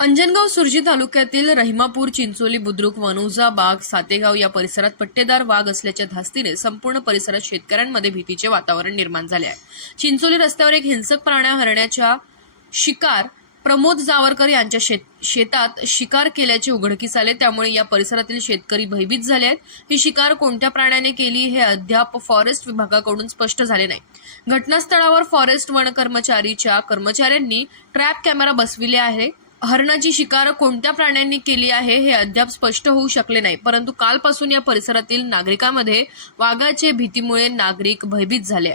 अंजनगाव सुरजी तालुक्यातील रहिमापूर, चिंचोली, बुद्रुक, वनोजा, बाग, सातेगाव या परिसरात पट्टेदार वाघ असल्याच्या धास्तीने संपूर्ण परिसरात शेतकऱ्यांमध्ये भीतीचे वातावरण निर्माण झाले आहे. चिंचोली रस्त्यावर एक हिंसक प्राण्या हरण्याच्या शिकार प्रमोद जावरकर यांच्या शेतात शिकार केल्याचे उघडकीस आले. त्यामुळे या परिसरातील शेतकरी भयभीत झाले आहेत. ही शिकार कोणत्या प्राण्याने केली हे अद्याप फॉरेस्ट विभागाकडून स्पष्ट झाले नाही. घटनास्थळावर फॉरेस्ट वन कर्मचाऱ्यांनी ट्रॅप कॅमेरा बसविले आहे. हरणाची शिकार कोणत्या प्राण्यांनी केली आहे हे अद्याप स्पष्ट होऊ शकले नाही. परंतु कालपासून या परिसरातील नागरिकांमध्ये वाघाच्या भीतीमुळे नागरिक भयभीत झाले.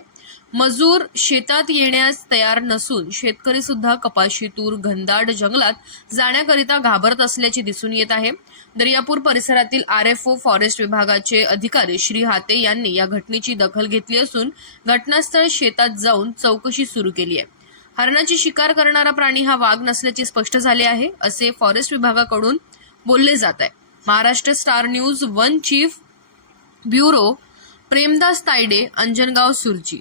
मजूर शेतात येण्यास तयार नसून शेतकरी सुद्धा कपाशी, तूर, घनदाट जंगलात जाण्याकरिता घाबरत असल्याचे दिसून येत आहे. दर्यापूर परिसरातील RFO फॉरेस्ट विभागाचे अधिकारी श्री हाते यांनी या घटनेची दखल घेतली असून घटनास्थळ शेतात जाऊन चौकशी सुरू केली आहे. हरणाची शिकार करणारा प्राणी हा वाघ नसल्याचे स्पष्ट झाले आहे, असे फॉरेस्ट विभागाकडून बोलले जात आहे. Maharashtra star news one chief bureau Premdas Tayde, Anjangaon, सुरजी.